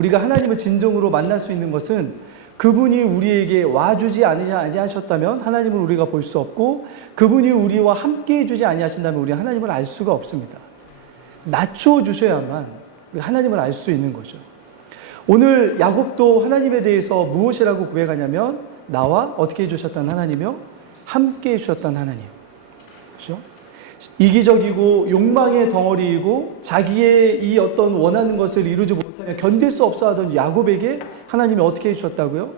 우리가 하나님을 진정으로 만날 수 있는 것은 그분이 우리에게 와주지 아니하셨다면 하나님을 우리가 볼 수 없고, 그분이 우리와 함께 해주지 아니하신다면 우리는 하나님을 알 수가 없습니다. 낮춰주셔야만 하나님을 알 수 있는 거죠. 오늘 야곱도 하나님에 대해서 무엇이라고 고백하냐면, 나와 어떻게 해주셨던 하나님이요? 함께 해주셨던 하나님. 그렇죠? 이기적이고 욕망의 덩어리이고 자기의 이 어떤 원하는 것을 이루지 못하며 견딜 수 없어 하던 야곱에게 하나님이 어떻게 해주셨다고요?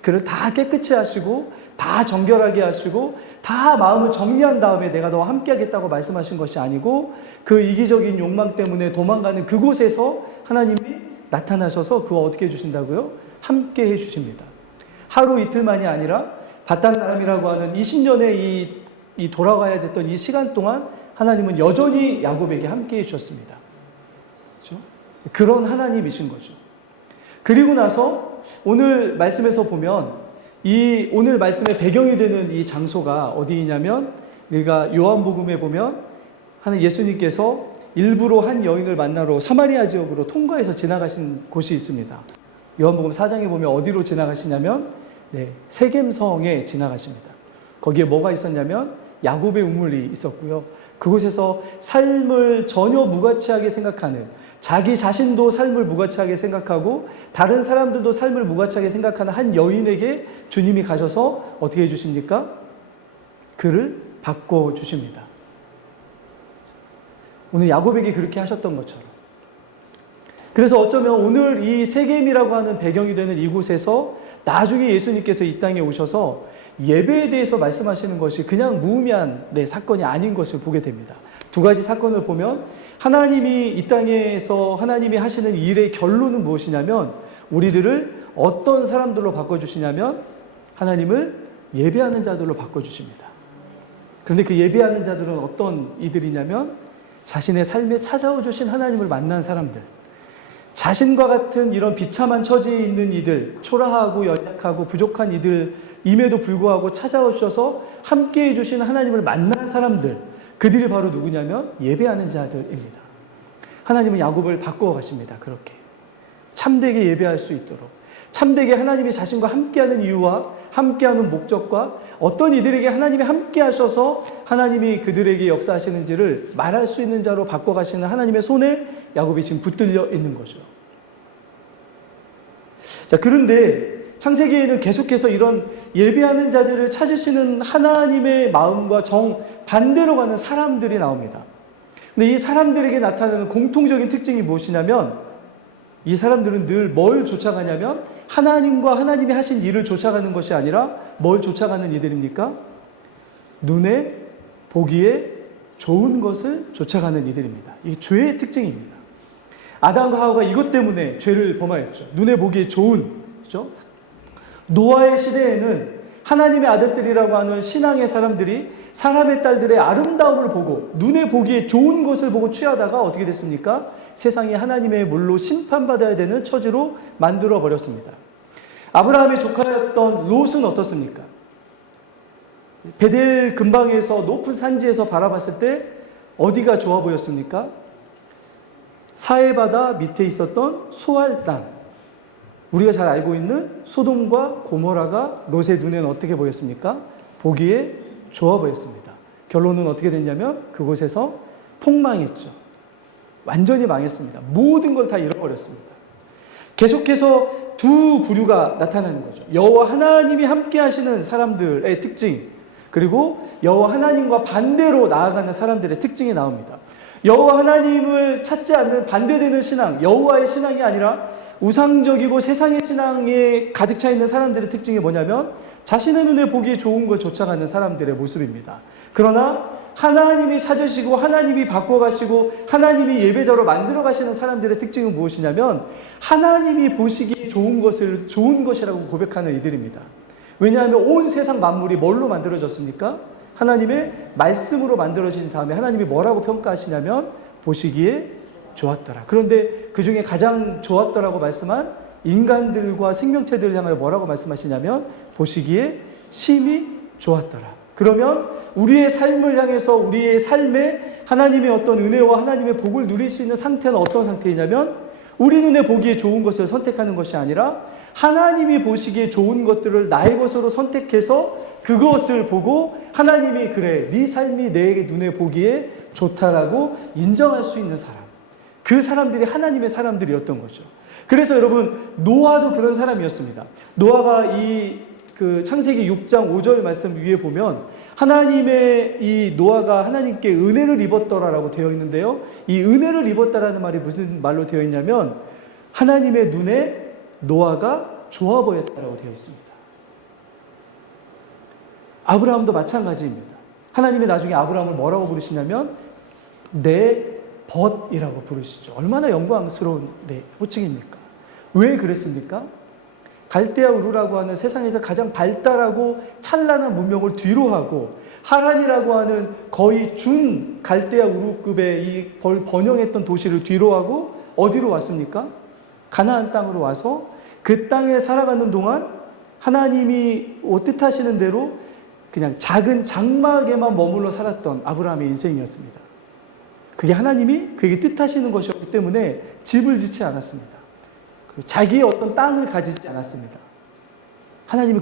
그를 다 깨끗이 하시고 다 정결하게 하시고 다 마음을 정리한 다음에 내가 너와 함께 하겠다고 말씀하신 것이 아니고, 그 이기적인 욕망 때문에 도망가는 그곳에서 하나님이 나타나셔서 그와 어떻게 해주신다고요? 함께 해주십니다. 하루 이틀만이 아니라 바단아람이라고 하는 20년의 이 돌아가야 됐던 이 시간 동안 하나님은 여전히 야곱에게 함께 해주셨습니다. 그렇죠? 그런 하나님이신 거죠. 그리고 나서 오늘 말씀에서 보면 이 오늘 말씀의 배경이 되는 이 장소가 어디냐면, 우리가 요한복음에 보면 예수님께서 일부러 한 여인을 만나러 사마리아 지역으로 통과해서 지나가신 곳이 있습니다. 요한복음 4장에 보면 어디로 지나가시냐면 세겜성에 지나가십니다. 거기에 뭐가 있었냐면 야곱의 우물이 있었고요. 그곳에서 삶을 전혀 무가치하게 생각하는, 자기 자신도 삶을 무가치하게 생각하고 다른 사람들도 삶을 무가치하게 생각하는 한 여인에게 주님이 가셔서 어떻게 해주십니까? 그를 바꿔주십니다. 오늘 야곱에게 그렇게 하셨던 것처럼. 그래서 어쩌면 오늘 이 세겜이라고 하는 배경이 되는 이곳에서 나중에 예수님께서 이 땅에 오셔서 예배에 대해서 말씀하시는 것이 그냥 무의미한 사건이 아닌 것을 보게 됩니다. 두 가지 사건을 보면 하나님이 이 땅에서 하나님이 하시는 일의 결론은 무엇이냐면, 우리들을 어떤 사람들로 바꿔주시냐면 하나님을 예배하는 자들로 바꿔주십니다. 그런데 그 예배하는 자들은 어떤 이들이냐면 자신의 삶에 찾아와 주신 하나님을 만난 사람들, 자신과 같은 이런 비참한 처지에 있는 이들, 초라하고 연약하고 부족한 이들임에도 불구하고 찾아오셔서 함께 해주신 하나님을 만난 사람들, 그들이 바로 누구냐면 예배하는 자들입니다. 하나님은 야곱을 바꾸어 가십니다. 그렇게 참되게 예배할 수 있도록, 참되게 하나님이 자신과 함께하는 이유와 함께하는 목적과 어떤 이들에게 하나님이 함께 하셔서 하나님이 그들에게 역사하시는지를 말할 수 있는 자로 바꿔 가시는 하나님의 손에 야곱이 지금 붙들려 있는 거죠. 자, 그런데 창세기에는 계속해서 이런 예배하는 자들을 찾으시는 하나님의 마음과 정반대로 가는 사람들이 나옵니다. 근데 이 사람들에게 나타나는 공통적인 특징이 무엇이냐면, 이 사람들은 늘 뭘 쫓아가냐면 하나님과 하나님이 하신 일을 쫓아가는 것이 아니라 뭘 쫓아가는 이들입니까? 눈에 보기에 좋은 것을 쫓아가는 이들입니다. 이게 죄의 특징입니다. 아담과 하와가 이것 때문에 죄를 범하였죠. 눈에 보기에 좋은, 그렇죠? 노아의 시대에는 하나님의 아들들이라고 하는 신앙의 사람들이 사람의 딸들의 아름다움을 보고 눈에 보기에 좋은 것을 보고 취하다가 어떻게 됐습니까? 세상이 하나님의 물로 심판받아야 되는 처지로 만들어 버렸습니다. 아브라함의 조카였던 롯은 어떻습니까? 베델 근방에서 높은 산지에서 바라봤을 때 어디가 좋아 보였습니까? 사해바다 밑에 있었던 소알 땅, 우리가 잘 알고 있는 소돔과 고모라가 롯의 눈에는 어떻게 보였습니까? 보기에 좋아 보였습니다. 결론은 어떻게 됐냐면 그곳에서 폭망했죠. 완전히 망했습니다. 모든 걸 다 잃어버렸습니다. 계속해서 두 부류가 나타나는 거죠. 여호와 하나님이 함께 하시는 사람들의 특징, 그리고 여호와 하나님과 반대로 나아가는 사람들의 특징이 나옵니다. 여호와 하나님을 찾지 않는 반대되는 신앙, 여호와의 신앙이 아니라 우상적이고 세상의 신앙에 가득 차 있는 사람들의 특징이 뭐냐면 자신의 눈에 보기에 좋은 걸 쫓아가는 사람들의 모습입니다. 그러나 하나님이 찾으시고 하나님이 바꿔가시고 하나님이 예배자로 만들어 가시는 사람들의 특징은 무엇이냐면 하나님이 보시기에 좋은 것을 좋은 것이라고 고백하는 이들입니다. 왜냐하면 온 세상 만물이 뭘로 만들어졌습니까? 하나님의 말씀으로 만들어진 다음에 하나님이 뭐라고 평가하시냐면 보시기에 좋았더라. 그런데 그 중에 가장 좋았더라고 말씀한 인간들과 생명체들을 향하여 뭐라고 말씀하시냐면 보시기에 심히 좋았더라. 그러면 우리의 삶을 향해서 우리의 삶에 하나님의 어떤 은혜와 하나님의 복을 누릴 수 있는 상태는 어떤 상태이냐면 우리 눈에 보기에 좋은 것을 선택하는 것이 아니라 하나님이 보시기에 좋은 것들을 나의 것으로 선택해서 그것을 보고 하나님이 그래, 네 삶이 내 눈에 보기에 좋다라고 인정할 수 있는 사람. 그 사람들이 하나님의 사람들이었던 거죠. 그래서 여러분, 노아도 그런 사람이었습니다. 노아가 그 창세기 6장 5절 말씀 위에 보면 하나님의 이 노아가 하나님께 은혜를 입었더라라고 되어 있는데요. 이 은혜를 입었다라는 말이 무슨 말로 되어 있냐면 하나님의 눈에 노아가 좋아 보였다라고 되어 있습니다. 아브라함도 마찬가지입니다. 하나님이 나중에 아브라함을 뭐라고 부르시냐면 내 벗이라고 부르시죠. 얼마나 영광스러운 호칭입니까? 왜 그랬습니까? 갈대아 우르라고 하는 세상에서 가장 발달하고 찬란한 문명을 뒤로하고 하란이라고 하는 거의 준 갈대아 우르급의 이 번영했던 도시를 뒤로하고 어디로 왔습니까? 가나안 땅으로 와서 그 땅에 살아가는 동안 하나님이 뜻하시는 대로 그냥 작은 장막에만 머물러 살았던 아브라함의 인생이었습니다. 그게 하나님이 그에게 뜻하시는 것이었기 때문에 집을 짓지 않았습니다. 자기의 어떤 땅을 가지지 않았습니다. 하나님이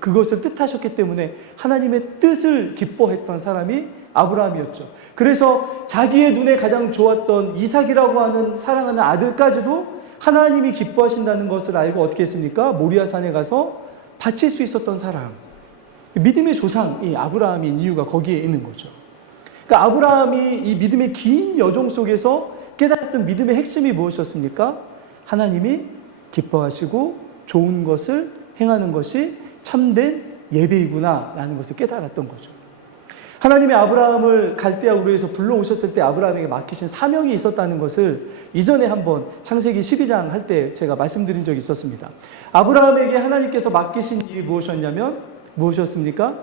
그것을 뜻하셨기 때문에 하나님의 뜻을 기뻐했던 사람이 아브라함이었죠. 그래서 자기의 눈에 가장 좋았던 이삭이라고 하는 사랑하는 아들까지도 하나님이 기뻐하신다는 것을 알고 어떻게 했습니까? 모리아산에 가서 바칠 수 있었던 사람. 믿음의 조상이 아브라함인 이유가 거기에 있는 거죠. 그러니까 아브라함이 이 믿음의 긴 여정 속에서 깨달았던 믿음의 핵심이 무엇이었습니까? 하나님이 기뻐하시고 좋은 것을 행하는 것이 참된 예배이구나라는 것을 깨달았던 거죠. 하나님이 아브라함을 갈대아 우르에서 불러오셨을 때 아브라함에게 맡기신 사명이 있었다는 것을 이전에 한번 창세기 12장 할 때 제가 말씀드린 적이 있었습니다. 아브라함에게 하나님께서 맡기신 일이 무엇이었습니까?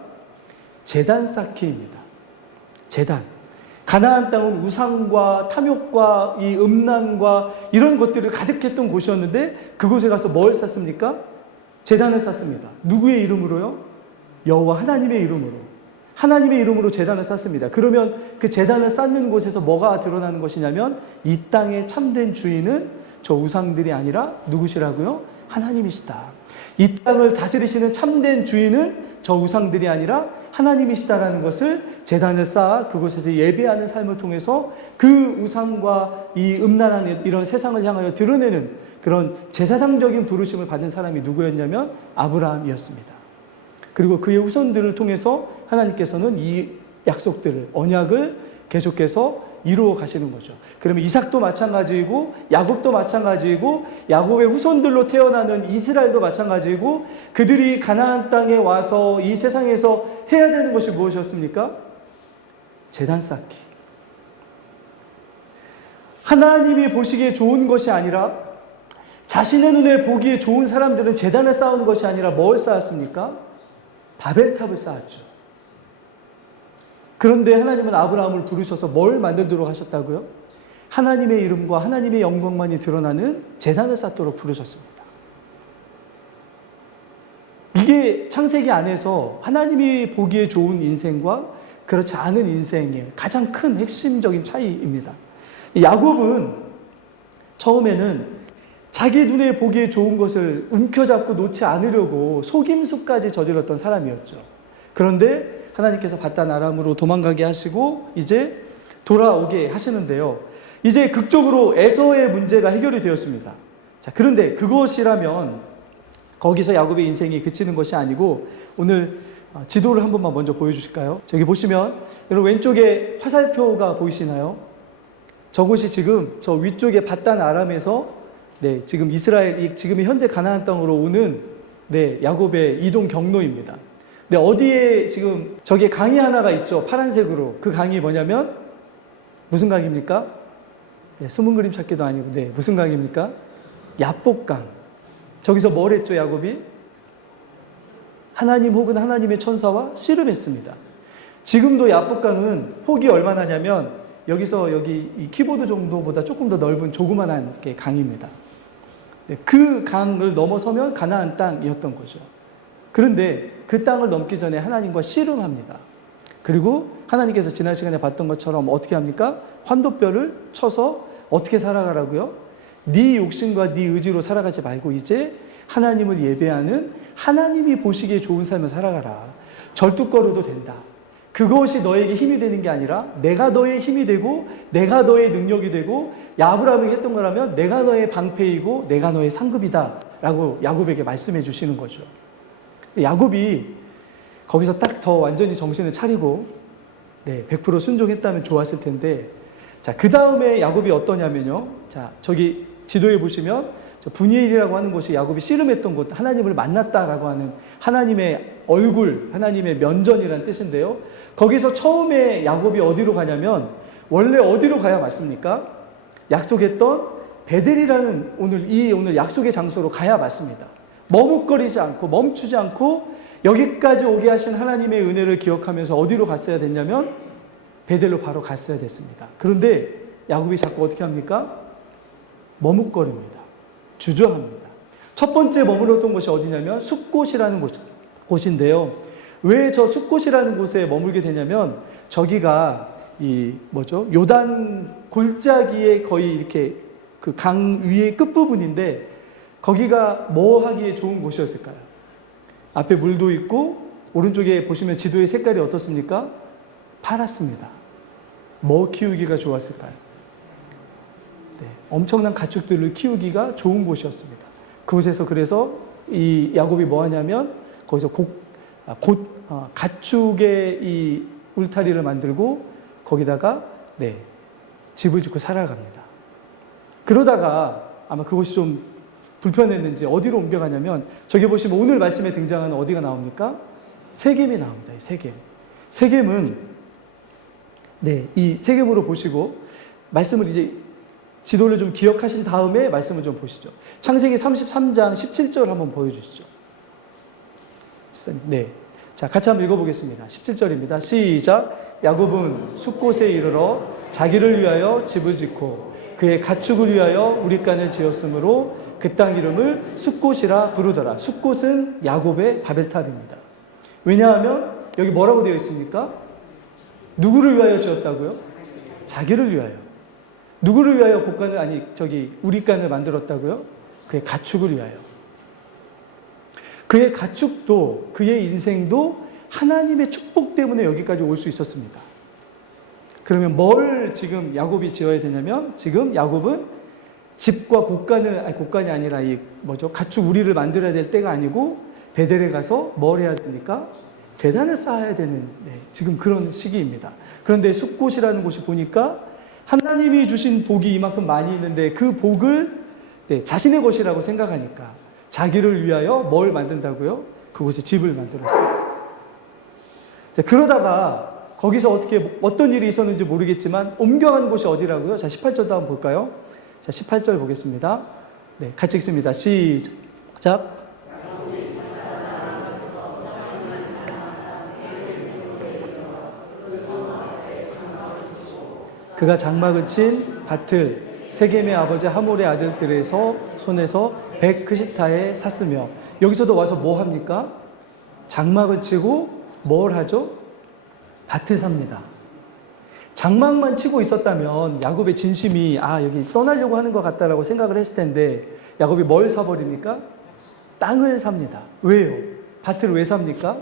제단 쌓기입니다. 제단. 가나안 땅은 우상과 탐욕과 이 음란과 이런 것들을 가득했던 곳이었는데 그곳에 가서 뭘 쌓습니까? 제단을 쌓습니다. 누구의 이름으로요? 여호와 하나님의 이름으로. 하나님의 이름으로 제단을 쌓습니다. 그러면 그 제단을 쌓는 곳에서 뭐가 드러나는 것이냐면 이 땅의 참된 주인은 저 우상들이 아니라 누구시라고요? 하나님이시다. 이 땅을 다스리시는 참된 주인은 저 우상들이 아니라 하나님이시다라는 것을 제단을 쌓아 그곳에서 예배하는 삶을 통해서 그 우상과 이 음란한 이런 세상을 향하여 드러내는 그런 제사장적인 부르심을 받은 사람이 누구였냐면 아브라함이었습니다. 그리고 그의 후손들을 통해서 하나님께서는 이 약속들을, 언약을 계속해서 이루어 가시는 거죠. 그러면 이삭도 마찬가지이고 야곱도 마찬가지이고 야곱의 후손들로 태어나는 이스라엘도 마찬가지이고 그들이 가나안 땅에 와서 이 세상에서 해야 되는 것이 무엇이었습니까? 제단 쌓기. 하나님이 보시기에 좋은 것이 아니라 자신의 눈에 보기에 좋은 사람들은 제단을 쌓는 것이 아니라 뭘 쌓았습니까? 바벨탑을 쌓았죠. 그런데 하나님은 아브라함을 부르셔서 뭘 만들도록 하셨다고요? 하나님의 이름과 하나님의 영광만이 드러나는 제단을 쌓도록 부르셨습니다. 이게 창세기 안에서 하나님이 보기에 좋은 인생과 그렇지 않은 인생의 가장 큰 핵심적인 차이입니다. 야곱은 처음에는 자기 눈에 보기에 좋은 것을 움켜잡고 놓지 않으려고 속임수까지 저질렀던 사람이었죠. 그런데 하나님께서 바단 아람으로 도망가게 하시고 이제 돌아오게 하시는데요. 이제 극적으로 에서의 문제가 해결이 되었습니다. 자, 그런데 그것이라면 거기서 야곱의 인생이 그치는 것이 아니고 오늘 지도를 한 번만 먼저 보여주실까요? 저기 보시면 여러분 왼쪽에 화살표가 보이시나요? 저곳이 지금 저 위쪽에 바단 아람에서 지금 이스라엘, 지금 현재 가나안 땅으로 오는 야곱의 이동 경로입니다. 어디에 지금 저기 강이 하나가 있죠. 파란색으로. 그 강이 뭐냐면 무슨 강입니까? 숨은 그림 찾기도 아니고 무슨 강입니까? 야복강. 저기서 뭘 했죠, 야곱이? 하나님 혹은 하나님의 천사와 씨름했습니다. 지금도 야복강은 폭이 얼마나냐면 여기서 여기 이 키보드 정도보다 조금 더 넓은 조그만한 강입니다. 그 강을 넘어서면 가나안 땅이었던 거죠. 그런데 그 땅을 넘기 전에 하나님과 씨름합니다. 그리고 하나님께서 지난 시간에 봤던 것처럼 어떻게 합니까? 환도뼈를 쳐서 어떻게 살아가라고요? 네 욕심과 네 의지로 살아가지 말고 이제 하나님을 예배하는 하나님이 보시기에 좋은 삶을 살아가라. 절뚝거려도 된다. 그것이 너에게 힘이 되는 게 아니라 내가 너의 힘이 되고 내가 너의 능력이 되고 아브라함이 했던 거라면 내가 너의 방패이고 내가 너의 상급이다 라고 야곱에게 말씀해 주시는 거죠. 야곱이 거기서 딱 더 완전히 정신을 차리고 100% 순종했다면 좋았을 텐데, 자, 그 다음에 야곱이 어떠냐면요. 자, 저기 지도에 보시면 분이엘이라고 하는 곳이 야곱이 씨름했던 곳, 하나님을 만났다라고 하는 하나님의 얼굴, 하나님의 면전이라는 뜻인데요. 거기서 처음에 야곱이 어디로 가냐면 원래 어디로 가야 맞습니까? 약속했던 베델이라는 오늘 약속의 장소로 가야 맞습니다. 머뭇거리지 않고 멈추지 않고 여기까지 오게 하신 하나님의 은혜를 기억하면서 어디로 갔어야 됐냐면 베델로 바로 갔어야 됐습니다. 그런데 야곱이 자꾸 어떻게 합니까? 머뭇거립니다. 주저합니다. 첫 번째 머물렀던 곳이 어디냐면 숫곳이라는 곳인데요. 왜 저 숫곳이라는 곳에 머물게 되냐면 저기가 요단 골짜기에 거의 이렇게 그 강 위의 끝부분인데 거기가 뭐 하기에 좋은 곳이었을까요? 앞에 물도 있고 오른쪽에 보시면 지도의 색깔이 어떻습니까? 파랗습니다. 뭐 키우기가 좋았을까요? 엄청난 가축들을 키우기가 좋은 곳이었습니다. 그곳에서 그래서 이 야곱이 뭐 하냐면 거기서 가축의 이 울타리를 만들고 거기다가 집을 짓고 살아갑니다. 그러다가 아마 그곳이 좀 불편했는지 어디로 옮겨가냐면 저기 보시면 오늘 말씀에 등장하는 어디가 나옵니까? 세겜이 나옵니다. 세겜. 세겜은 이 세겜으로 보시고 말씀을 이제 지도를 좀 기억하신 다음에 말씀을 좀 보시죠. 창세기 33장 17절 한번 보여주시죠. 자, 같이 한번 읽어보겠습니다. 17절입니다. 시작. 야곱은 숫곳에 이르러 자기를 위하여 집을 짓고 그의 가축을 위하여 우릿간을 지었으므로 그 땅 이름을 숫곳이라 부르더라. 숫곳은 야곱의 바벨탑입니다. 왜냐하면 여기 뭐라고 되어 있습니까? 누구를 위하여 지었다고요? 자기를 위하여. 누구를 위하여 우릿간을 만들었다고요? 그의 가축을 위하여. 그의 가축도 그의 인생도 하나님의 축복 때문에 여기까지 올 수 있었습니다. 그러면 뭘 지금 야곱이 지어야 되냐면 지금 야곱은 집과 곡간이 아니라 가축 우리를 만들어야 될 때가 아니고 베델에 가서 뭘 해야 됩니까? 제단을 쌓아야 되는 지금 그런 시기입니다. 그런데 숫곳이라는 곳이 보니까 하나님이 주신 복이 이만큼 많이 있는데 그 복을 자신의 것이라고 생각하니까 자기를 위하여 뭘 만든다고요? 그곳에 집을 만들었어요. 자, 그러다가 거기서 어떤 일이 있었는지 모르겠지만 옮겨간 곳이 어디라고요? 자, 18절도 한번 볼까요? 자, 18절 보겠습니다. 같이 읽습니다. 시작. 그가 장막을 친 밭을 세겜의 아버지 하몰의 아들들에서 손에서 백크시타에 샀으며, 여기서도 와서 뭐 합니까? 장막을 치고 뭘 하죠? 밭을 삽니다. 장막만 치고 있었다면 야곱의 진심이 여기 떠나려고 하는 것 같다라고 생각을 했을 텐데 야곱이 뭘 사버립니까? 땅을 삽니다. 왜요? 밭을 왜 삽니까?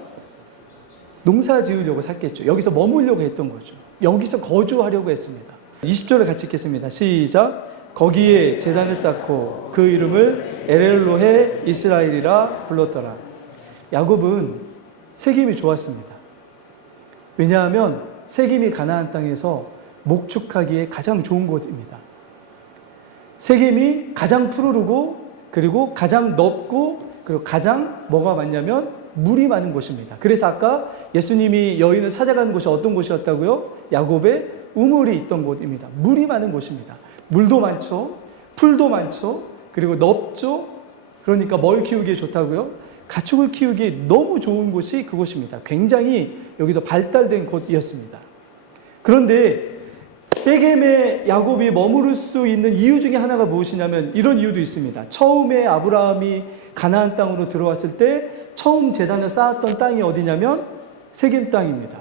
농사 지으려고 샀겠죠. 여기서 머물려고 했던 거죠. 여기서 거주하려고 했습니다. 20절을 같이 읽겠습니다. 시작. 거기에 제단을 쌓고 그 이름을 엘엘로헤 이스라엘이라 불렀더라. 야곱은 세겜이 좋았습니다. 왜냐하면 세겜이 가나안 땅에서 목축하기에 가장 좋은 곳입니다. 세겜이 가장 푸르르고 그리고 가장 넓고 그리고 가장 뭐가 많냐면 물이 많은 곳입니다. 그래서 아까 예수님이 여인을 찾아가는 곳이 어떤 곳이었다고요? 야곱의 우물이 있던 곳입니다. 물이 많은 곳입니다. 물도 많죠. 풀도 많죠. 그리고 넓죠. 그러니까 뭘 키우기에 좋다고요? 가축을 키우기에 너무 좋은 곳이 그곳입니다. 굉장히 여기도 발달된 곳이었습니다. 그런데 세겜에 야곱이 머무를 수 있는 이유 중에 하나가 무엇이냐면 이런 이유도 있습니다. 처음에 아브라함이 가나안 땅으로 들어왔을 때 처음 제단을 쌓았던 땅이 어디냐면 세겜 땅입니다.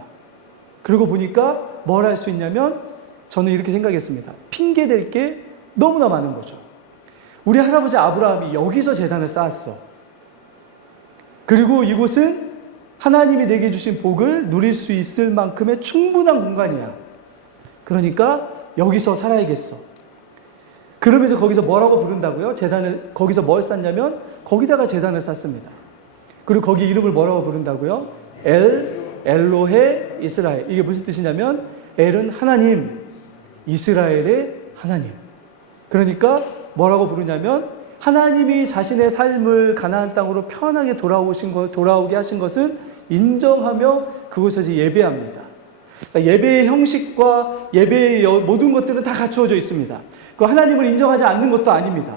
그러고 보니까 뭘 할 수 있냐면 저는 이렇게 생각했습니다. 핑계댈 게 너무나 많은 거죠. 우리 할아버지 아브라함이 여기서 제단을 쌓았어. 그리고 이곳은 하나님이 내게 주신 복을 누릴 수 있을 만큼의 충분한 공간이야. 그러니까 여기서 살아야겠어. 그러면서 거기서 뭐라고 부른다고요? 제단을, 거기서 뭘 쌓냐면 거기다가 제단을 쌓습니다. 그리고 거기 이름을 뭐라고 부른다고요? 엘로헤 이스라엘. 이게 무슨 뜻이냐면 엘은 하나님, 이스라엘의 하나님. 그러니까 뭐라고 부르냐면 하나님이 자신의 삶을 가나안 땅으로 편하게 돌아오게 하신 것은 인정하며 그곳에서 예배합니다. 그러니까 예배의 형식과 예배의 모든 것들은 다 갖추어져 있습니다. 그 하나님을 인정하지 않는 것도 아닙니다.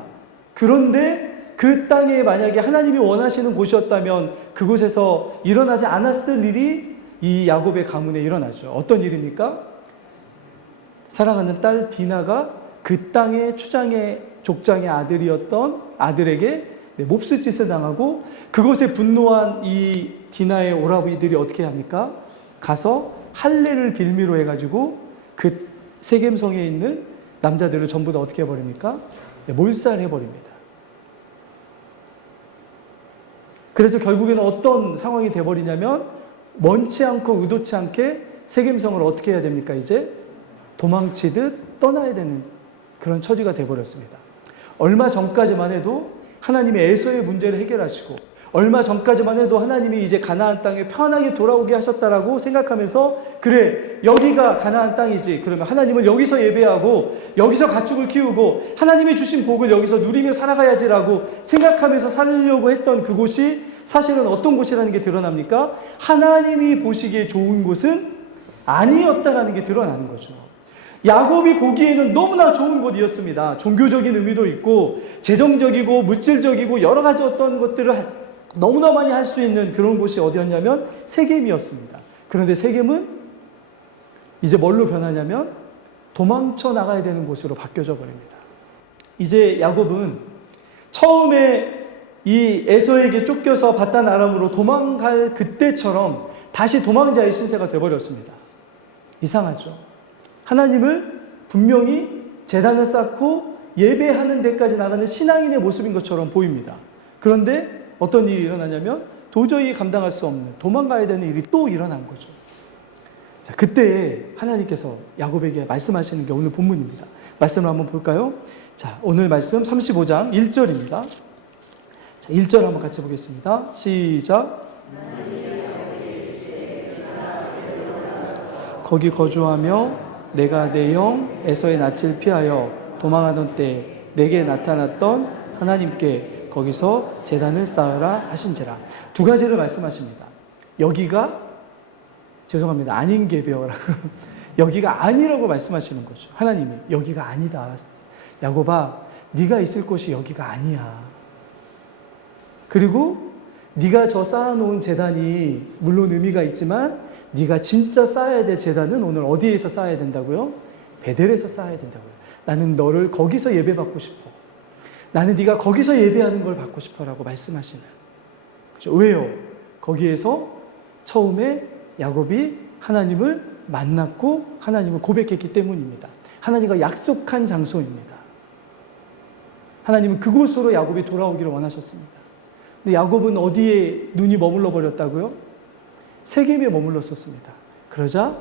그런데 그 땅에 만약에 하나님이 원하시는 곳이었다면 그곳에서 일어나지 않았을 일이 이 야곱의 가문에 일어나죠. 어떤 일입니까? 사랑하는 딸 디나가 그 땅의 추장의 족장의 아들이었던 아들에게 몹쓸 짓을 당하고 그곳에 분노한 이 디나의 오라비들이 어떻게 합니까? 가서 할례를 빌미로 해가지고 그 세겜성에 있는 남자들을 전부 다 어떻게 해버립니까? 몰살해버립니다. 그래서 결국에는 어떤 상황이 돼버리냐면 원치 않고 의도치 않게 세겜성을 어떻게 해야 됩니까? 이제 도망치듯 떠나야 되는 그런 처지가 돼버렸습니다. 얼마 전까지만 해도 하나님이 에서의 문제를 해결하시고 얼마 전까지만 해도 하나님이 이제 가나안 땅에 편하게 돌아오게 하셨다라고 생각하면서 그래 여기가 가나안 땅이지 그러면 하나님은 여기서 예배하고 여기서 가축을 키우고 하나님이 주신 복을 여기서 누리며 살아가야지라고 생각하면서 살려고 했던 그곳이 사실은 어떤 곳이라는 게 드러납니까? 하나님이 보시기에 좋은 곳은 아니었다라는 게 드러나는 거죠. 야곱이 보기에는 너무나 좋은 곳이었습니다. 종교적인 의미도 있고 재정적이고 물질적이고 여러 가지 어떤 것들을 너무나 많이 할 수 있는 그런 곳이 어디였냐면 세겜이었습니다. 그런데 세겜은 이제 뭘로 변하냐면 도망쳐 나가야 되는 곳으로 바뀌어져 버립니다. 이제 야곱은 처음에 이 에서에게 쫓겨서 바단 아람으로 도망갈 그때처럼 다시 도망자의 신세가 되어버렸습니다. 이상하죠. 하나님을 분명히 제단을 쌓고 예배하는 데까지 나가는 신앙인의 모습인 것처럼 보입니다. 그런데 어떤 일이 일어나냐면 도저히 감당할 수 없는 도망가야 되는 일이 또 일어난 거죠. 자, 그때 하나님께서 야곱에게 말씀하시는 게 오늘 본문입니다. 말씀을 한번 볼까요? 자, 오늘 말씀 35장 1절입니다. 자, 1절 한번 같이 보겠습니다. 시작. 거기 거주하며 내가 내 형 에서의 낯을 피하여 도망하던 때 내게 나타났던 하나님께 거기서 제단을 쌓으라 하신지라. 두 가지를 말씀하십니다. 여기가 죄송합니다. 아닌 개벼라고 여기가 아니라고 말씀하시는 거죠. 하나님이 여기가 아니다. 야곱아, 네가 있을 곳이 여기가 아니야. 그리고 네가 저 쌓아놓은 제단이 물론 의미가 있지만 네가 진짜 쌓아야 될 제단은 오늘 어디에서 쌓아야 된다고요? 베델에서 쌓아야 된다고요. 나는 너를 거기서 예배받고 싶어. 나는 네가 거기서 예배하는 걸 받고 싶어라고 말씀하시는. 그렇죠? 왜요? 거기에서 처음에 야곱이 하나님을 만났고 하나님을 고백했기 때문입니다. 하나님과 약속한 장소입니다. 하나님은 그곳으로 야곱이 돌아오기를 원하셨습니다. 근데 야곱은 어디에 눈이 머물러 버렸다고요? 세겜에 머물렀었습니다. 그러자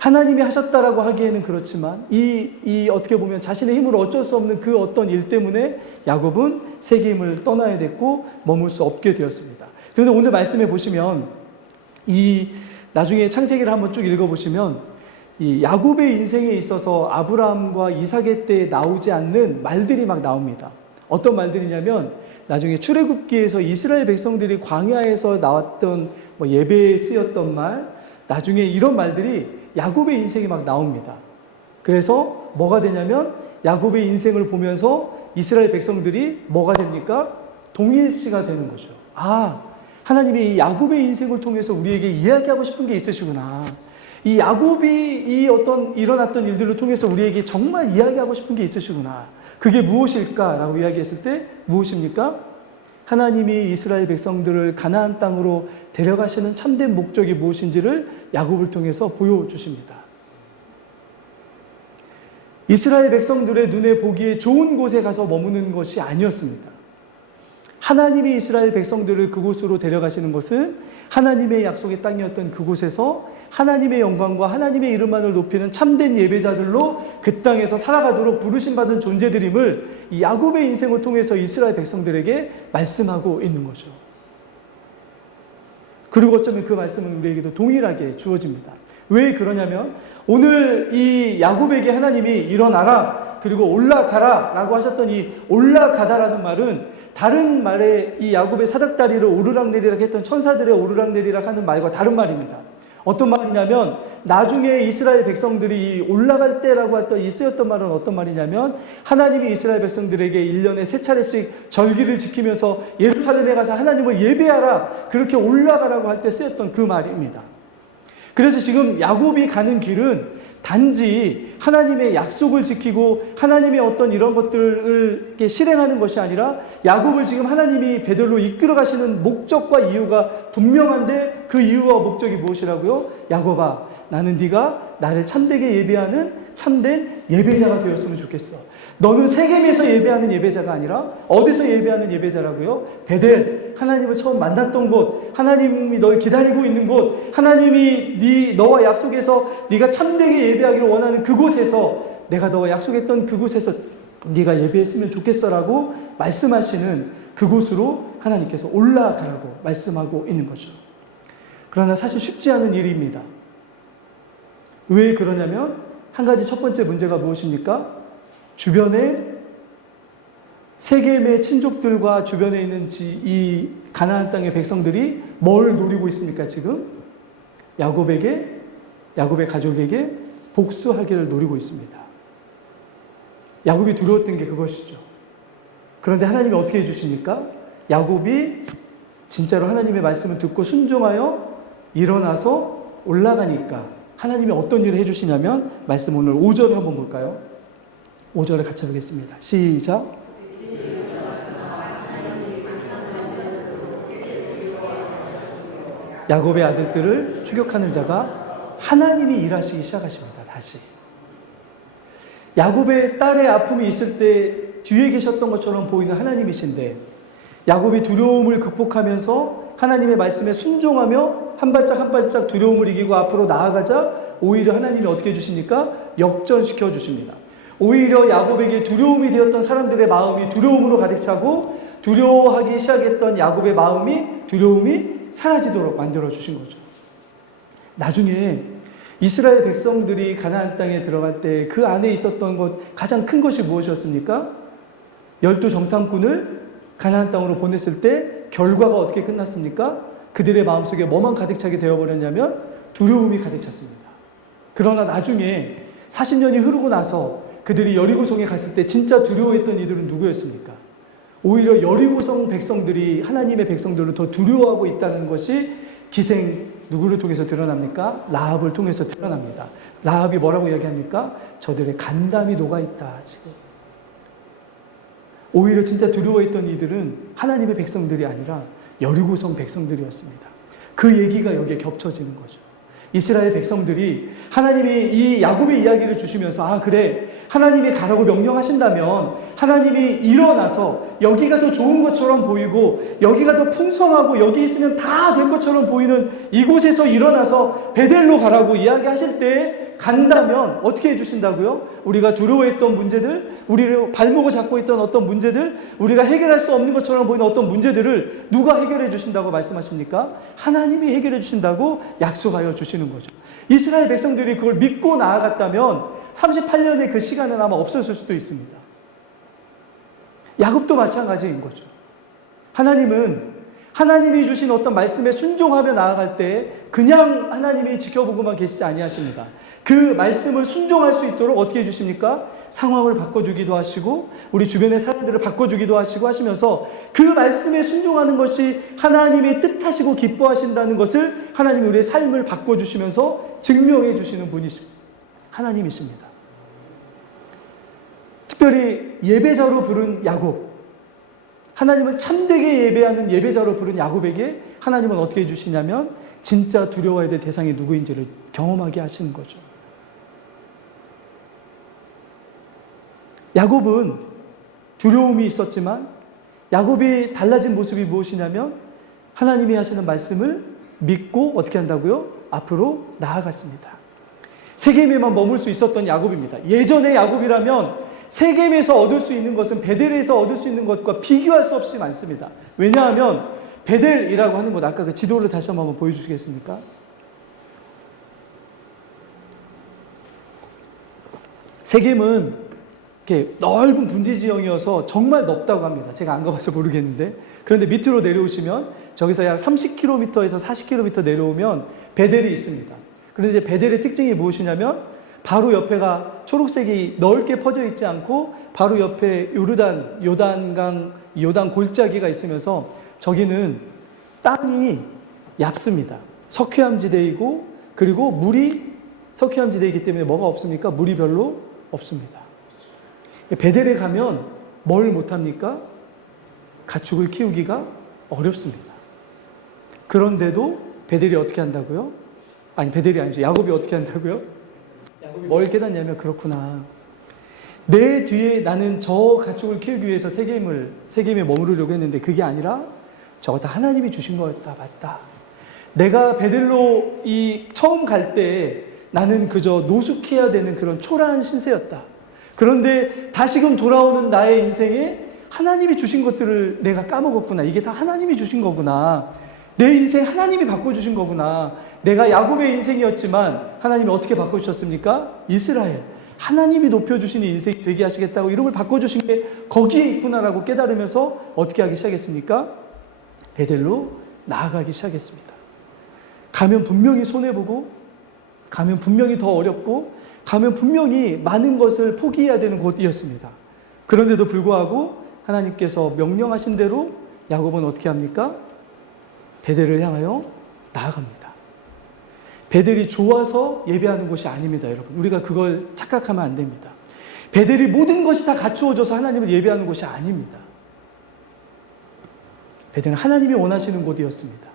하나님이 하셨다라고 하기에는 그렇지만 이 어떻게 보면 자신의 힘으로 어쩔 수 없는 그 어떤 일 때문에 야곱은 세겜을 떠나야 됐고 머물 수 없게 되었습니다. 그런데 오늘 말씀해 보시면 이 나중에 창세기를 한번 쭉 읽어보시면 이 야곱의 인생에 있어서 아브라함과 이삭의 때에 나오지 않는 말들이 막 나옵니다. 어떤 말들이냐면 나중에 출애굽기에서 이스라엘 백성들이 광야에서 나왔던 예배에 쓰였던 말, 나중에 이런 말들이 야곱의 인생에 막 나옵니다. 그래서 뭐가 되냐면 야곱의 인생을 보면서 이스라엘 백성들이 뭐가 됩니까? 동일시가 되는 거죠. 아, 하나님이 이 야곱의 인생을 통해서 우리에게 이야기하고 싶은 게 있으시구나. 이 야곱이 이 어떤 일어났던 일들을 통해서 우리에게 정말 이야기하고 싶은 게 있으시구나. 그게 무엇일까라고 이야기했을 때 무엇입니까? 하나님이 이스라엘 백성들을 가나안 땅으로 데려가시는 참된 목적이 무엇인지를 야곱을 통해서 보여주십니다. 이스라엘 백성들의 눈에 보기에 좋은 곳에 가서 머무는 것이 아니었습니다. 하나님이 이스라엘 백성들을 그곳으로 데려가시는 것은 하나님의 약속의 땅이었던 그곳에서 하나님의 영광과 하나님의 이름만을 높이는 참된 예배자들로 그 땅에서 살아가도록 부르심받은 존재들임을 이 야곱의 인생을 통해서 이스라엘 백성들에게 말씀하고 있는 거죠. 그리고 어쩌면 그 말씀은 우리에게도 동일하게 주어집니다. 왜 그러냐면 오늘 이 야곱에게 하나님이 일어나라 그리고 올라가라 라고 하셨던 이 올라가다라는 말은 다른 말에 이 야곱의 사닥다리를 오르락내리락 했던 천사들의 오르락내리락 하는 말과 다른 말입니다. 어떤 말이냐면 나중에 이스라엘 백성들이 올라갈 때라고 했던 이 쓰였던 말은 어떤 말이냐면 하나님이 이스라엘 백성들에게 1년에 3차례씩 절기를 지키면서 예루살렘에 가서 하나님을 예배하라 그렇게 올라가라고 할 때 쓰였던 그 말입니다. 그래서 지금 야곱이 가는 길은 단지 하나님의 약속을 지키고 하나님의 어떤 이런 것들을 실행하는 것이 아니라 야곱을 지금 하나님이 베델로 이끌어 가시는 목적과 이유가 분명한데 그 이유와 목적이 무엇이라고요? 야곱아, 나는 네가 나를 참되게 예배하는 참된 예배자가 되었으면 좋겠어. 너는 세겜에서 예배하는 예배자가 아니라 어디서 예배하는 예배자라고요? 베델, 하나님을 처음 만났던 곳, 하나님이 널 기다리고 있는 곳, 하나님이 너와 약속해서 네가 참되게 예배하기를 원하는 그곳에서 내가 너와 약속했던 그곳에서 네가 예배했으면 좋겠어라고 말씀하시는 그곳으로 하나님께서 올라가라고 말씀하고 있는 거죠. 그러나 사실 쉽지 않은 일입니다. 왜 그러냐면 한 가지 첫 번째 문제가 무엇입니까? 주변에 세겜의 친족들과 주변에 있는 이 가나안 땅의 백성들이 뭘 노리고 있습니까? 지금 야곱의 가족에게 복수하기를 노리고 있습니다. 야곱이 두려웠던 게 그것이죠. 그런데 하나님이 어떻게 해주십니까? 야곱이 진짜로 하나님의 말씀을 듣고 순종하여 일어나서 올라가니까 하나님이 어떤 일을 해주시냐면 말씀 오늘 5절을 한번 볼까요? 5절을 같이 보겠습니다. 시작. 야곱의 아들들을 추격하는 자가 하나님이 일하시기 시작하십니다. 다시. 야곱의 딸의 아픔이 있을 때 뒤에 계셨던 것처럼 보이는 하나님이신데 야곱이 두려움을 극복하면서 하나님의 말씀에 순종하며 한 발짝 한 발짝 두려움을 이기고 앞으로 나아가자 오히려 하나님이 어떻게 해주십니까? 역전시켜 주십니다. 오히려 야곱에게 두려움이 되었던 사람들의 마음이 두려움으로 가득 차고 두려워하기 시작했던 야곱의 두려움이 사라지도록 만들어 주신 거죠. 나중에 이스라엘 백성들이 가나안 땅에 들어갈 때 그 안에 있었던 것 가장 큰 것이 무엇이었습니까? 12정탐꾼을 가나안 땅으로 보냈을 때 결과가 어떻게 끝났습니까? 그들의 마음속에 뭐만 가득 차게 되어버렸냐면 두려움이 가득 찼습니다. 그러나 나중에 40년이 흐르고 나서 그들이 여리고성에 갔을 때 진짜 두려워했던 이들은 누구였습니까? 오히려 여리고성 백성들이 하나님의 백성들을 더 두려워하고 있다는 것이 누구를 통해서 드러납니까? 라합을 통해서 드러납니다. 라합이 뭐라고 이야기합니까? 저들의 간담이 녹아있다. 지금. 오히려 진짜 두려워했던 이들은 하나님의 백성들이 아니라 여리고성 백성들이었습니다. 그 얘기가 여기에 겹쳐지는 거죠. 이스라엘 백성들이 하나님이 이 야곱의 이야기를 주시면서 그래 하나님이 가라고 명령하신다면 하나님이 일어나서 여기가 더 좋은 것처럼 보이고 여기가 더 풍성하고 여기 있으면 다 될 것처럼 보이는 이곳에서 일어나서 베델로 가라고 이야기하실 때 간다면 어떻게 해주신다고요? 우리가 두려워했던 문제들, 우리를 발목을 잡고 있던 어떤 문제들, 우리가 해결할 수 없는 것처럼 보이는 어떤 문제들을 누가 해결해 주신다고 말씀하십니까? 하나님이 해결해 주신다고 약속하여 주시는 거죠. 이스라엘 백성들이 그걸 믿고 나아갔다면 38년의 그 시간은 아마 없었을 수도 있습니다. 야곱도 마찬가지인 거죠. 하나님이 주신 어떤 말씀에 순종하며 나아갈 때 그냥 하나님이 지켜보고만 계시지 아니하십니다. 그 말씀을 순종할 수 있도록 어떻게 해주십니까? 상황을 바꿔주기도 하시고 우리 주변의 사람들을 바꿔주기도 하시고 하시면서 그 말씀에 순종하는 것이 하나님이 뜻하시고 기뻐하신다는 것을 하나님이 우리의 삶을 바꿔주시면서 증명해 주시는 하나님이십니다. 특별히 예배자로 부른 야곱, 하나님을 참되게 예배하는 예배자로 부른 야곱에게 하나님은 어떻게 해주시냐면 진짜 두려워해야 될 대상이 누구인지를 경험하게 하시는 거죠. 야곱은 두려움이 있었지만 야곱이 달라진 모습이 무엇이냐면 하나님이 하시는 말씀을 믿고 어떻게 한다고요? 앞으로 나아갔습니다. 세겜에만 머물 수 있었던 야곱입니다. 예전의 야곱이라면 세겜에서 얻을 수 있는 것은 베델에서 얻을 수 있는 것과 비교할 수 없이 많습니다. 왜냐하면 베델이라고 하는 곳, 아까 그 지도를 다시 한번 보여주시겠습니까? 세겜은 이렇게 넓은 분지 지형이어서 정말 넓다고 합니다. 제가 안 가봐서 모르겠는데. 그런데 밑으로 내려오시면 저기서 약 30km에서 40km 내려오면 베델이 있습니다. 그런데 이제 베델의 특징이 무엇이냐면 바로 옆에가 초록색이 넓게 퍼져 있지 않고 바로 옆에 요단강, 요단 골짜기가 있으면서 저기는 땅이 얇습니다. 석회암지대이고 그리고 물이 석회암지대이기 때문에 뭐가 없습니까? 물이 별로 없습니다. 베델에 가면 뭘 못합니까? 가축을 키우기가 어렵습니다. 그런데도 베델이 어떻게 한다고요? 아니, 베델이 아니죠. 야곱이 어떻게 한다고요? 야곱이 뭘 깨닫냐면, 그렇구나. 내 뒤에 나는 저 가축을 키우기 위해서 세겜에 머무르려고 했는데 그게 아니라 저거 다 하나님이 주신 거였다. 맞다. 내가 베델로 처음 갈 때 나는 그저 노숙해야 되는 그런 초라한 신세였다. 그런데 다시금 돌아오는 나의 인생에 하나님이 주신 것들을 내가 까먹었구나. 이게 다 하나님이 주신 거구나. 내 인생 하나님이 바꿔주신 거구나. 내가 야곱의 인생이었지만 하나님이 어떻게 바꿔주셨습니까? 이스라엘. 하나님이 높여주신 인생이 되게 하시겠다고 이름을 바꿔주신 게 거기에 있구나라고 깨달으면서 어떻게 하기 시작했습니까? 베델로 나아가기 시작했습니다. 가면 분명히 손해보고, 가면 분명히 더 어렵고, 가면 분명히 많은 것을 포기해야 되는 곳이었습니다. 그런데도 불구하고 하나님께서 명령하신 대로 야곱은 어떻게 합니까? 베델을 향하여 나아갑니다. 베델이 좋아서 예배하는 곳이 아닙니다, 여러분. 우리가 그걸 착각하면 안 됩니다. 베델이 모든 것이 다 갖추어져서 하나님을 예배하는 곳이 아닙니다. 베델은 하나님이 원하시는 곳이었습니다.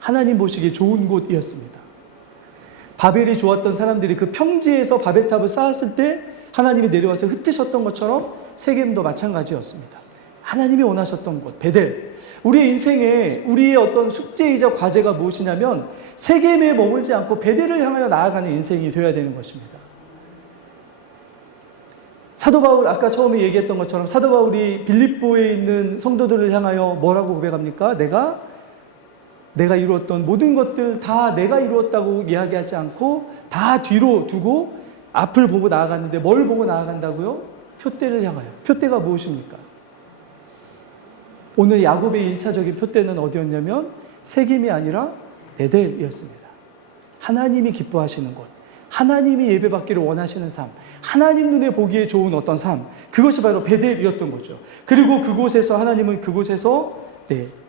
하나님 보시기에 좋은 곳이었습니다. 바벨이 좋았던 사람들이 그 평지에서 바벨탑을 쌓았을 때 하나님이 내려와서 흩으셨던 것처럼 세겜도 마찬가지였습니다. 하나님이 원하셨던 곳, 베델. 우리의 인생에 우리의 어떤 숙제이자 과제가 무엇이냐면 세겜에 머물지 않고 베델을 향하여 나아가는 인생이 되어야 되는 것입니다. 사도 바울, 아까 처음에 얘기했던 것처럼 사도 바울이 빌립보에 있는 성도들을 향하여 뭐라고 고백합니까? 내가 이루었던 모든 것들 다 내가 이루었다고 이야기하지 않고 다 뒤로 두고 앞을 보고 나아갔는데 뭘 보고 나아간다고요? 표대를 향하여. 표대가 무엇입니까? 오늘 야곱의 1차적인 표대는 어디였냐면 세겜이 아니라 베델이었습니다. 하나님이 기뻐하시는 곳, 하나님이 예배받기를 원하시는 삶, 하나님 눈에 보기에 좋은 어떤 삶, 그것이 바로 베델이었던 거죠. 그리고 그곳에서 하나님은 그곳에서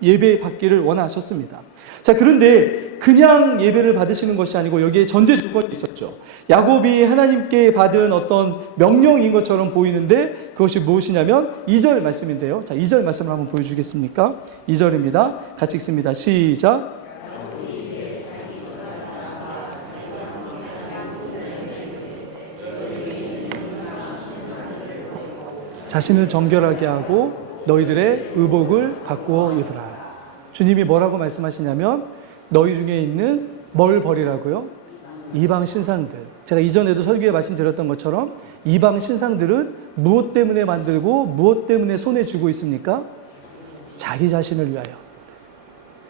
예배 받기를 원하셨습니다. 자, 그런데 그냥 예배를 받으시는 것이 아니고 여기에 전제 조건이 있었죠. 야곱이 하나님께 받은 어떤 명령인 것처럼 보이는데 그것이 무엇이냐면 2절 말씀인데요. 자, 2절 말씀을 한번 보여주겠습니까? 2절입니다. 같이 읽습니다. 시작. 자신을 정결하게 하고 너희들의 의복을 바꾸어 입으라. 주님이 뭐라고 말씀하시냐면 너희 중에 있는 뭘 버리라고요? 이방 신상들. 제가 이전에도 설교에 말씀드렸던 것처럼 이방 신상들은 무엇 때문에 만들고 무엇 때문에 손에 쥐고 있습니까? 자기 자신을 위하여.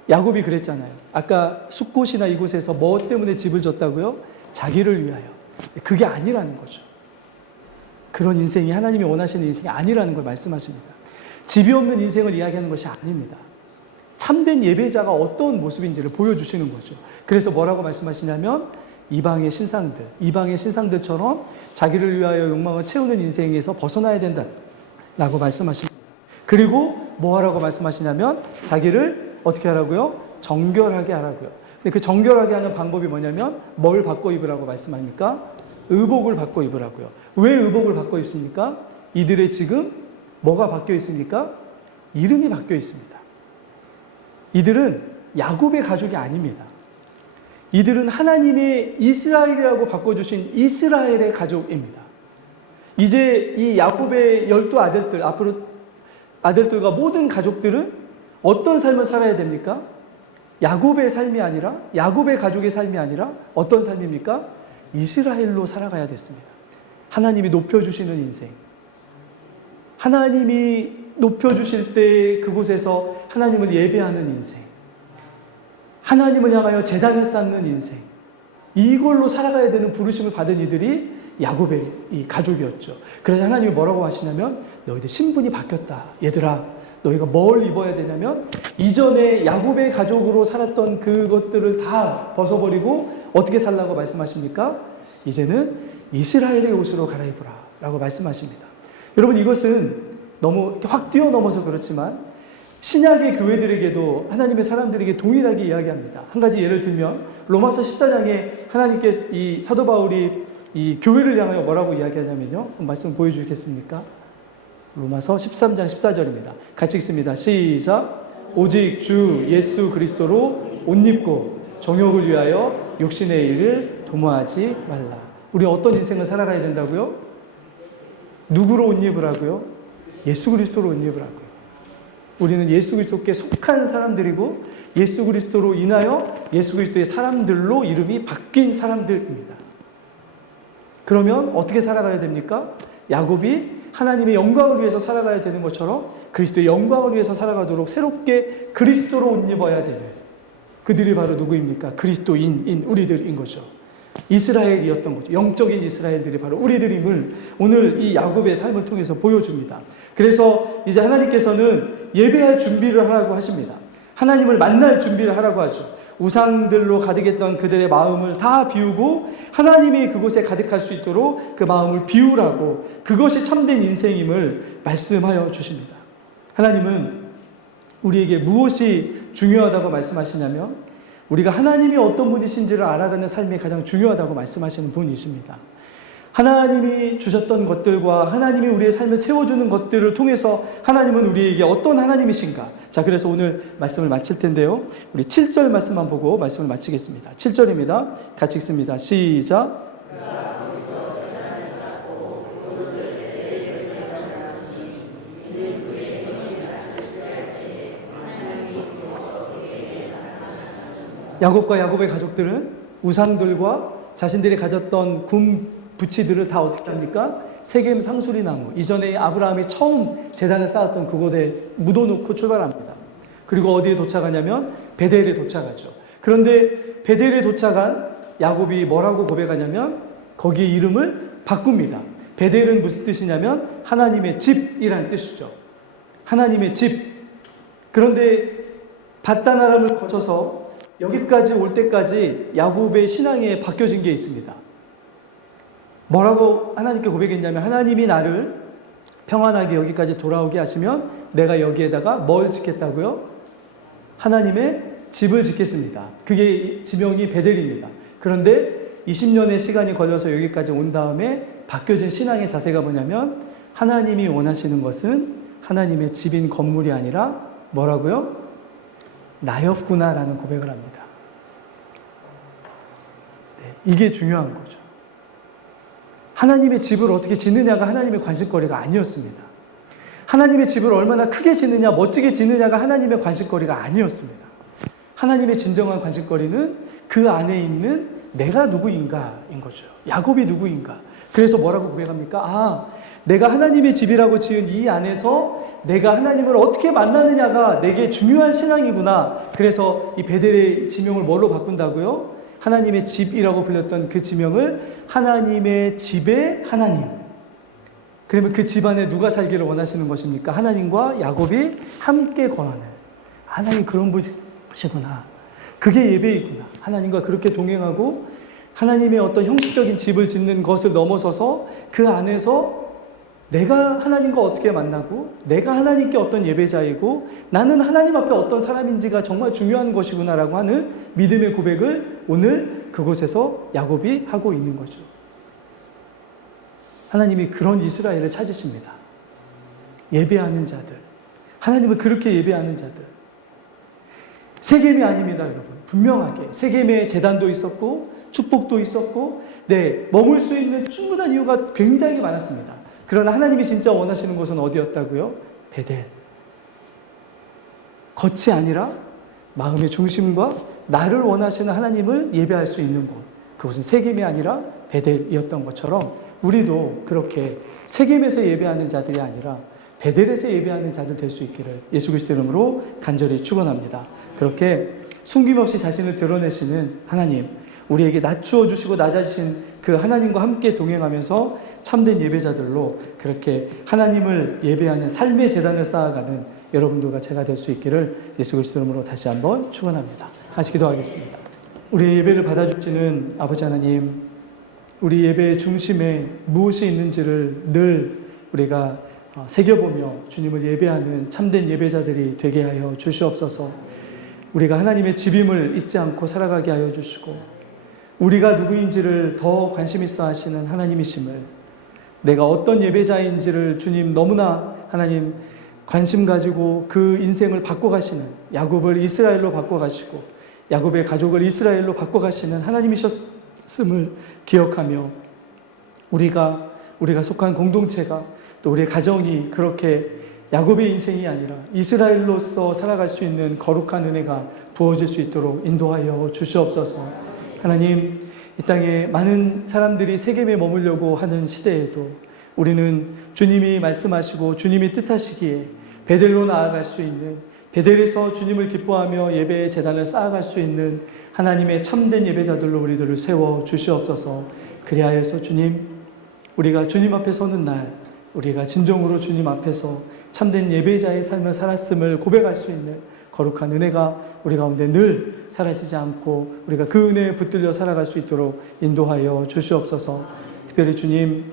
야곱이 그랬잖아요. 아까 숫곳이나 이곳에서 뭐 때문에 집을 졌다고요? 자기를 위하여. 그게 아니라는 거죠. 그런 인생이 하나님이 원하시는 인생이 아니라는 걸 말씀하십니다. 집이 없는 인생을 이야기하는 것이 아닙니다. 참된 예배자가 어떤 모습인지를 보여주시는 거죠. 그래서 뭐라고 말씀하시냐면 이방의 신상들처럼 자기를 위하여 욕망을 채우는 인생에서 벗어나야 된다라고 말씀하십니다. 그리고 뭐하라고 말씀하시냐면 자기를 어떻게 하라고요? 정결하게 하라고요. 근데 그 정결하게 하는 방법이 뭐냐면 뭘 바꿔 입으라고 말씀합니까? 의복을 바꿔 입으라고요. 왜 의복을 바꿔 입습니까? 이들의 지금 뭐가 바뀌어 있습니까? 이름이 바뀌어 있습니다. 이들은 야곱의 가족이 아닙니다. 이들은 하나님의 이스라엘이라고 바꿔주신 이스라엘의 가족입니다. 이제 이 야곱의 12아들들, 앞으로 아들들과 모든 가족들은 어떤 삶을 살아야 됩니까? 야곱의 삶이 아니라, 야곱의 가족의 삶이 아니라 어떤 삶입니까? 이스라엘로 살아가야 됐습니다. 하나님이 높여주시는 인생. 하나님이 높여주실 때 그곳에서 하나님을 예배하는 인생. 하나님을 향하여 제단을 쌓는 인생. 이걸로 살아가야 되는 부르심을 받은 이들이 야곱의 이 가족이었죠. 그래서 하나님이 뭐라고 하시냐면, 너희들 신분이 바뀌었다. 얘들아, 너희가 뭘 입어야 되냐면, 이전에 야곱의 가족으로 살았던 그것들을 다 벗어버리고 어떻게 살라고 말씀하십니까? 이제는 이스라엘의 옷으로 갈아입으라 라고 말씀하십니다. 여러분, 이것은 너무 확 뛰어넘어서 그렇지만 신약의 교회들에게도 하나님의 사람들에게 동일하게 이야기합니다. 한 가지 예를 들면 로마서 14장에 하나님께 이 사도 바울이 이 교회를 향하여 뭐라고 이야기하냐면요. 말씀 보여주시겠습니까? 로마서 13장 14절입니다. 같이 읽습니다. 시작. 오직 주 예수 그리스도로 옷 입고 정욕을 위하여 육신의 일을 도모하지 말라. 우리 어떤 인생을 살아가야 된다고요? 누구로 옷 입으라고요? 예수 그리스도로 옷 입으라고요. 우리는 예수 그리스도께 속한 사람들이고 예수 그리스도로 인하여 예수 그리스도의 사람들로 이름이 바뀐 사람들입니다. 그러면 어떻게 살아가야 됩니까? 야곱이 하나님의 영광을 위해서 살아가야 되는 것처럼 그리스도의 영광을 위해서 살아가도록 새롭게 그리스도로 옷 입어야 되는 그들이 바로 누구입니까? 그리스도인인 우리들인 거죠. 이스라엘이었던 거죠. 영적인 이스라엘들이 바로 우리들임을 오늘 이 야곱의 삶을 통해서 보여줍니다. 그래서 이제 하나님께서는 예배할 준비를 하라고 하십니다. 하나님을 만날 준비를 하라고 하죠. 우상들로 가득했던 그들의 마음을 다 비우고 하나님이 그곳에 가득할 수 있도록 그 마음을 비우라고, 그것이 참된 인생임을 말씀하여 주십니다. 하나님은 우리에게 무엇이 중요하다고 말씀하시냐면, 우리가 하나님이 어떤 분이신지를 알아가는 삶이 가장 중요하다고 말씀하시는 분이십니다. 하나님이 주셨던 것들과 하나님이 우리의 삶을 채워주는 것들을 통해서 하나님은 우리에게 어떤 하나님이신가. 자, 그래서 오늘 말씀을 마칠 텐데요. 우리 7절 말씀만 보고 말씀을 마치겠습니다. 7절입니다. 같이 읽습니다. 시작. 야곱과 야곱의 가족들은 우상들과 자신들이 가졌던 부치들을 다 어떻게 합니까? 세겜 상수리 나무, 이전에 아브라함이 처음 제단을 쌓았던 그곳에 묻어놓고 출발합니다. 그리고 어디에 도착하냐면 베델에 도착하죠. 그런데 베델에 도착한 야곱이 뭐라고 고백하냐면 거기에 이름을 바꿉니다. 베델은 무슨 뜻이냐면 하나님의 집이라는 뜻이죠. 하나님의 집. 그런데 바단 아람을 거쳐서 여기까지 올 때까지 야곱의 신앙에 바뀌어진 게 있습니다. 뭐라고 하나님께 고백했냐면, 하나님이 나를 평안하게 여기까지 돌아오게 하시면 내가 여기에다가 뭘 짓겠다고요? 하나님의 집을 짓겠습니다. 그게 지명이 베델입니다. 그런데 20년의 시간이 걸려서 여기까지 온 다음에 바뀌어진 신앙의 자세가 뭐냐면, 하나님이 원하시는 것은 하나님의 집인 건물이 아니라 뭐라고요? 나였구나라는 고백을 합니다. 네, 이게 중요한 거죠. 하나님의 집을 어떻게 짓느냐가 하나님의 관심거리가 아니었습니다. 하나님의 집을 얼마나 크게 짓느냐, 멋지게 짓느냐가 하나님의 관심거리가 아니었습니다. 하나님의 진정한 관심거리는 그 안에 있는 내가 누구인가인 거죠. 야곱이 누구인가. 그래서 뭐라고 고백합니까? 내가 하나님의 집이라고 지은 이 안에서 내가 하나님을 어떻게 만나느냐가 내게 중요한 신앙이구나. 그래서 이 베델의 지명을 뭘로 바꾼다고요? 하나님의 집이라고 불렸던 그 지명을 하나님의 집의 하나님. 그러면 그 집안에 누가 살기를 원하시는 것입니까? 하나님과 야곱이 함께 거하는. 하나님 그런 분이시구나. 그게 예배이구나. 하나님과 그렇게 동행하고 하나님의 어떤 형식적인 집을 짓는 것을 넘어서서 그 안에서 내가 하나님과 어떻게 만나고 내가 하나님께 어떤 예배자이고 나는 하나님 앞에 어떤 사람인지가 정말 중요한 것이구나라고 하는 믿음의 고백을 오늘 그곳에서 야곱이 하고 있는 거죠. 하나님이 그런 이스라엘을 찾으십니다. 예배하는 자들. 하나님을 그렇게 예배하는 자들. 세겜이 아닙니다, 여러분. 분명하게 세겜에 제단도 있었고 축복도 있었고, 네, 머물 수 있는 충분한 이유가 굉장히 많았습니다. 그러나 하나님이 진짜 원하시는 곳은 어디였다고요? 베델. 겉이 아니라 마음의 중심과 나를 원하시는 하나님을 예배할 수 있는 곳. 그곳은 세겜이 아니라 베델이었던 것처럼 우리도 그렇게 세겜에서 예배하는 자들이 아니라 베델에서 예배하는 자들 될 수 있기를 예수 그리스도 이름으로 간절히 축원합니다. 그렇게 숨김없이 자신을 드러내시는 하나님, 우리에게 낮추어 주시고 낮아지신 그 하나님과 함께 동행하면서 참된 예배자들로 그렇게 하나님을 예배하는 삶의 재단을 쌓아가는 여러분들과 제가 될 수 있기를 예수 그리스도 이름으로 다시 한번 축원합니다. 같이 기도하겠습니다. 우리의 예배를 받아주시는 아버지 하나님, 우리 예배의 중심에 무엇이 있는지를 늘 우리가 새겨보며 주님을 예배하는 참된 예배자들이 되게 하여 주시옵소서. 우리가 하나님의 집임을 잊지 않고 살아가게 하여 주시고, 우리가 누구인지를 더 관심 있어 하시는 하나님이심을, 내가 어떤 예배자인지를 주님 너무나 하나님 관심 가지고 그 인생을 바꿔가시는, 야곱을 이스라엘로 바꿔가시고 야곱의 가족을 이스라엘로 바꿔가시는 하나님이셨음을 기억하며, 우리가 속한 공동체가 또 우리의 가정이 그렇게 야곱의 인생이 아니라 이스라엘로서 살아갈 수 있는 거룩한 은혜가 부어질 수 있도록 인도하여 주시옵소서. 하나님, 이 땅에 많은 사람들이 세겜에 머물려고 하는 시대에도 우리는 주님이 말씀하시고 주님이 뜻하시기에 베델로 나아갈 수 있는, 베델에서 주님을 기뻐하며 예배의 제단을 쌓아갈 수 있는 하나님의 참된 예배자들로 우리들을 세워 주시옵소서. 그리하여서 주님, 우리가 주님 앞에 서는 날, 우리가 진정으로 주님 앞에서 참된 예배자의 삶을 살았음을 고백할 수 있는 거룩한 은혜가 우리 가운데 늘 사라지지 않고 우리가 그 은혜에 붙들려 살아갈 수 있도록 인도하여 주시옵소서. 특별히 주님,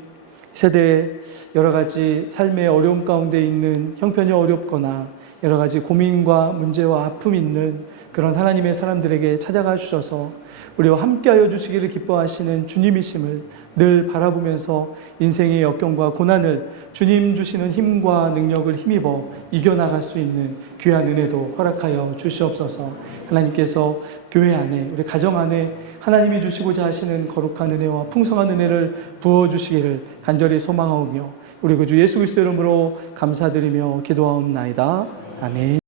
세대의 여러 가지 삶의 어려움 가운데 있는, 형편이 어렵거나 여러 가지 고민과 문제와 아픔이 있는 그런 하나님의 사람들에게 찾아가 주셔서 우리와 함께하여 주시기를 기뻐하시는 주님이심을 늘 바라보면서 인생의 역경과 고난을 주님 주시는 힘과 능력을 힘입어 이겨나갈 수 있는 귀한 은혜도 허락하여 주시옵소서. 하나님께서 교회 안에, 우리 가정 안에 하나님이 주시고자 하시는 거룩한 은혜와 풍성한 은혜를 부어주시기를 간절히 소망하오며 우리 구주 예수 그리스도 이름으로 감사드리며 기도하옵나이다. 아멘.